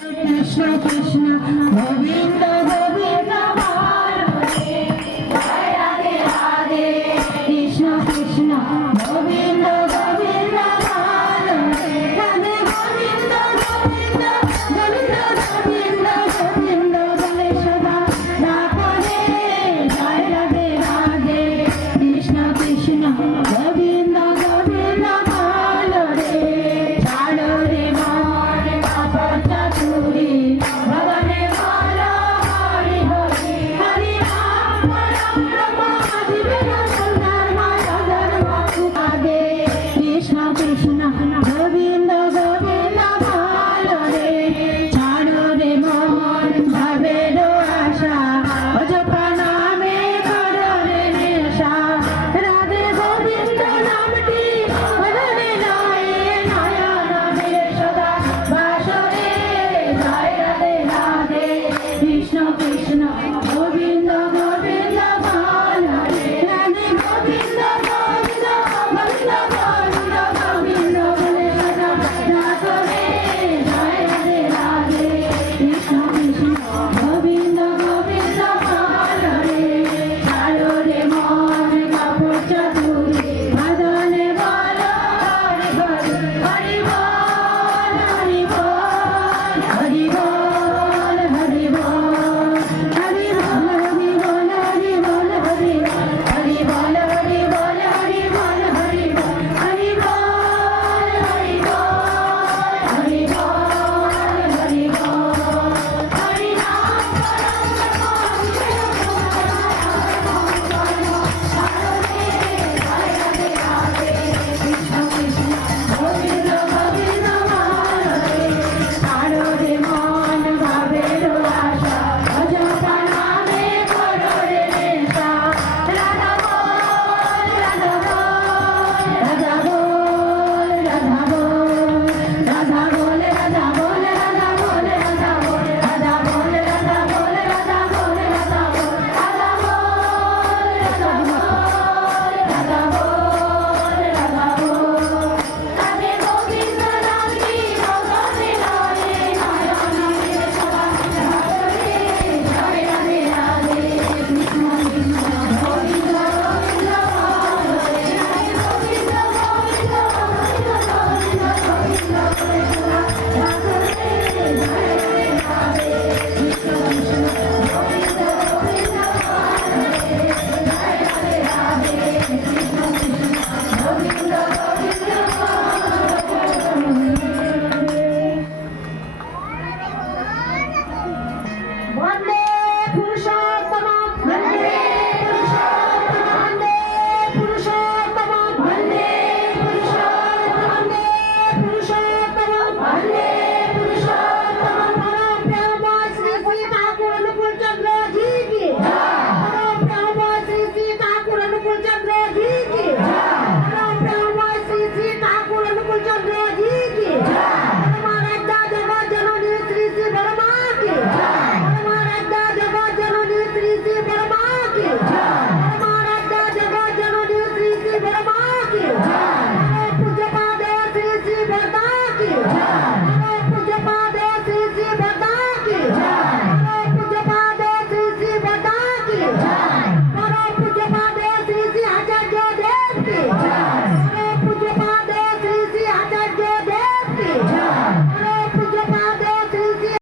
কৃষ্ণ কৃষ্ণ গোবিন্দ গোবিন্দ হরে জয় রাধে রাধে কৃষ্ণ কৃষ্ণ গোবিন্দ গোবিন্দ হরে রাধে গোবিন্দ গোবিন্দ গোবিন্দ গোবিন্দ গোবিন্দ বলে সদা ডাকরে জয় রাধে রাধে কৃষ্ণ কৃষ্ণ গোবিন্দ গোবিন্দ হরে ছাড়ো রে মন কাপড় চুরি ভগবানে বলো হরি হরি হরি রাম রাম জীবন ধর্ম ধর্ম আগে কৃষ্ণ কৃষ্ণ গোবিন্দ গোবিন্দ ভালো রে ছাড়ো রে মন ভাবের আশা অযথা নামে করো রে নেশা রাধে গোবিন্দ নামটি হরে নয় নয়নে সদা বাসরে জয় রাধে রাধে কৃষ্ণ কৃষ্ণ